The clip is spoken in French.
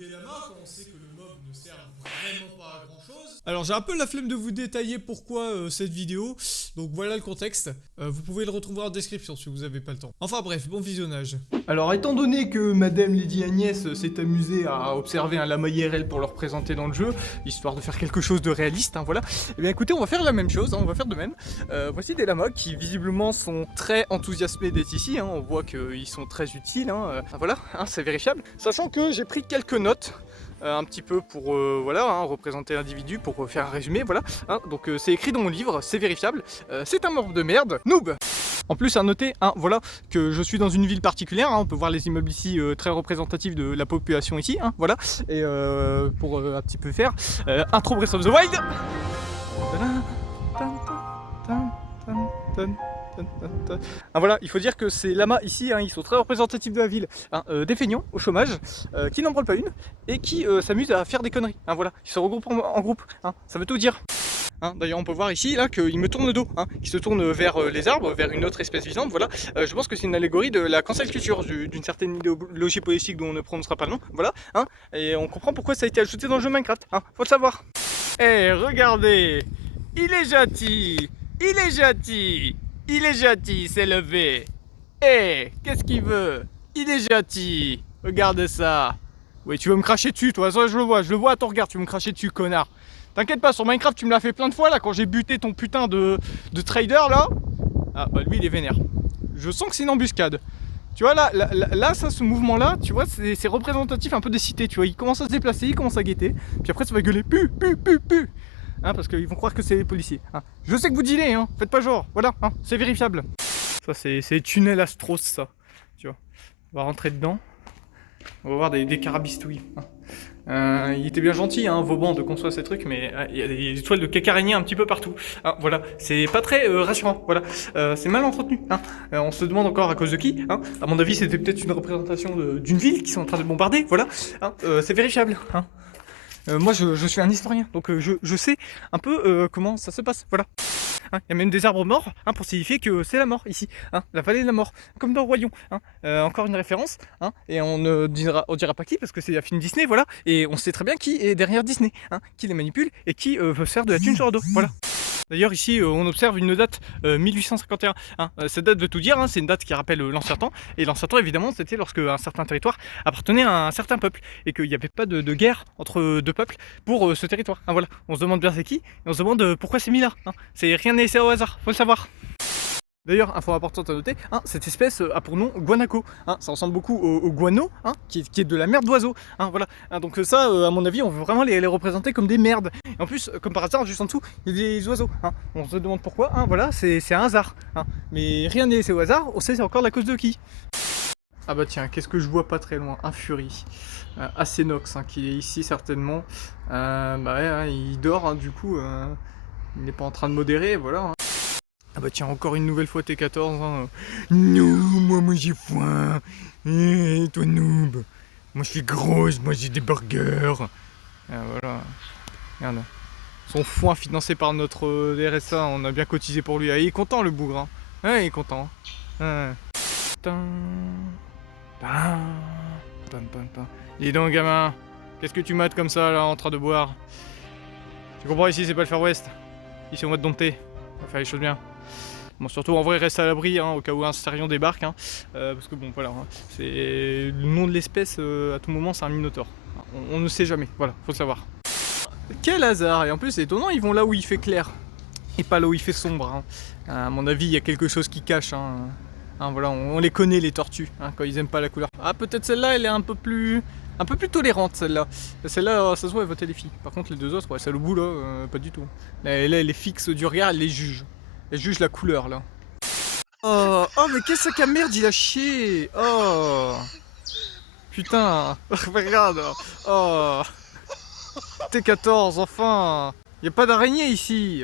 des lamas quand on sait que le mob ne sert vraiment pas à grand chose. Alors j'ai un peu la flemme de vous détailler pourquoi cette vidéo, donc voilà le contexte. Vous pouvez le retrouver en description si vous avez pas le temps. Enfin bref, bon visionnage. Alors étant donné que Madame Lady Agnès s'est amusée à observer un lama IRL pour le représenter dans le jeu, histoire de faire quelque chose de réaliste, hein, voilà, et bien écoutez, on va faire la même chose, hein, on va faire de même. Voici des lamas qui visiblement sont très enthousiasmés d'être ici, hein, on voit qu'ils sont très utiles, hein, voilà, hein, c'est vérifiable. Sachant que j'ai pris quelques notes, un petit peu pour voilà, hein, représenter l'individu, pour faire un résumé, voilà, hein, donc c'est écrit dans mon livre, c'est vérifiable, c'est un mob de merde, noob. En plus à noter, hein, voilà, que je suis dans une ville particulière, hein, on peut voir les immeubles ici très représentatifs de la population ici, hein, voilà, et pour un petit peu faire, intro Breath of the Wild. Ah, voilà, il faut dire que ces lamas ici, hein, ils sont très représentatifs de la ville, hein, des feignants au chômage, qui n'en branlent pas une, et qui s'amusent à faire des conneries, hein, voilà, ils se regroupent en groupe, hein, ça veut tout dire. Hein, d'ailleurs on peut voir ici là qu'il me tourne le dos, hein, qu'il se tourne vers les arbres, vers une autre espèce vivante, voilà. Je pense que c'est une allégorie de la cancel culture, d'une certaine idéologie politique dont on ne prononcera pas le nom, voilà, hein, et on comprend pourquoi ça a été ajouté dans le jeu Minecraft, hein, faut le savoir. Eh, regardez, il est gentil, il est gentil, il est gentil, c'est levé. Eh, qu'est-ce qu'il veut? Il est gentil, regardez ça. Oui, tu veux me cracher dessus, toi, ça je le vois à ton regard, tu veux me cracher dessus, connard. T'inquiète pas, sur Minecraft, tu me l'as fait plein de fois, là, quand j'ai buté ton putain de trader, là. Ah, bah lui, il est vénère. Je sens que c'est une embuscade. Tu vois, là ça, ce mouvement-là, tu vois, c'est représentatif un peu des cités, tu vois. Il commence à se déplacer, il commence à guetter, puis après, ça va gueuler pu, hein, parce qu'ils vont croire que c'est les policiers. Hein. Je sais que vous dealez, hein, faites pas genre, voilà, hein, c'est vérifiable. Ça, c'est tunnel Astros, ça. Tu vois, on va rentrer dedans. On va voir des carabistouilles. Il était bien gentil, hein, Vauban, de construire ces trucs, mais il y a des toiles de cacaraignés un petit peu partout. Hein, voilà, c'est pas très rassurant. Voilà, c'est mal entretenu. Hein. On se demande encore à cause de qui. Hein. À mon avis, c'était peut-être une représentation d'une ville qui sont en train de bombarder. Voilà, hein, c'est vérifiable. Hein. Moi, je suis un historien, donc je sais un peu comment ça se passe. Voilà. Hein, il y a même des arbres morts, hein, pour signifier que c'est la mort ici, hein, la vallée de la mort, comme dans Royon. Hein, encore une référence, hein, et on dira pas qui parce que c'est un film Disney, voilà, et on sait très bien qui est derrière Disney, hein, qui les manipule et qui veut se faire de la thune sur le dos, voilà. D'ailleurs ici on observe une date 1851, hein. Cette date veut tout dire, hein, c'est une date qui rappelle l'ancien temps, et l'ancien temps évidemment c'était lorsque un certain territoire appartenait à un certain peuple, et qu'il n'y avait pas de guerre entre deux peuples pour ce territoire, hein, voilà. On se demande bien c'est qui, et on se demande pourquoi c'est mis là, hein. Rien n'est laissé au hasard, faut le savoir. D'ailleurs, info importante à noter, hein, cette espèce a pour nom guanaco. Hein, ça ressemble beaucoup au guano, hein, qui est de la merde d'oiseau. Hein, voilà. Hein, donc ça, à mon avis, on veut vraiment les représenter comme des merdes. Et en plus, comme par hasard, juste en dessous, il y a des oiseaux. Hein. On se demande pourquoi. Hein, voilà, c'est un hasard. Hein. Mais rien n'est laissé au hasard. On sait c'est encore la cause de qui. Ah bah tiens, qu'est-ce que je vois pas très loin? Un Fury. Acénox, hein, qui est ici certainement. Bah ouais, hein, il dort, hein, du coup, il n'est pas en train de modérer, voilà. Hein. Ah bah tiens, encore une nouvelle fois T14, hein. Non, moi j'ai faim. Toi noob. Moi je suis grosse, moi j'ai des burgers. Ah, voilà. Regarde. Son foin financé par notre RSA, on a bien cotisé pour lui. Ah, il est content le bougre, hein. Ouais, il est content. Ouais. Dis donc gamin, qu'est-ce que tu mates comme ça là en train de boire? Tu comprends, ici c'est pas le Far West. Ici on va te dompter. On va faire les choses bien. Bon, surtout en vrai reste à l'abri, hein, au cas où un Starion débarque, hein, parce que bon voilà, hein, c'est le nom de l'espèce à tout moment, c'est un minotaure. On ne sait jamais, voilà, faut le savoir. Quel hasard! Et en plus c'est étonnant, ils vont là où il fait clair et pas là où il fait sombre. Hein. À mon avis, il y a quelque chose qui cache. Hein. Hein, voilà, on les connaît les tortues, hein, quand ils aiment pas la couleur. Ah, peut-être celle-là, elle est un peu plus tolérante, celle-là. Celle-là, ça se voit, elle votait les filles. Par contre, les deux autres, ouais, celle au bout là, pas du tout. Là, elle est fixe du regard, elle les juge. Elle juge la couleur là. Oh, mais qu'est-ce que merde, il a chié. Oh, putain, regarde. Oh, T14, enfin. Y a pas d'araignée ici.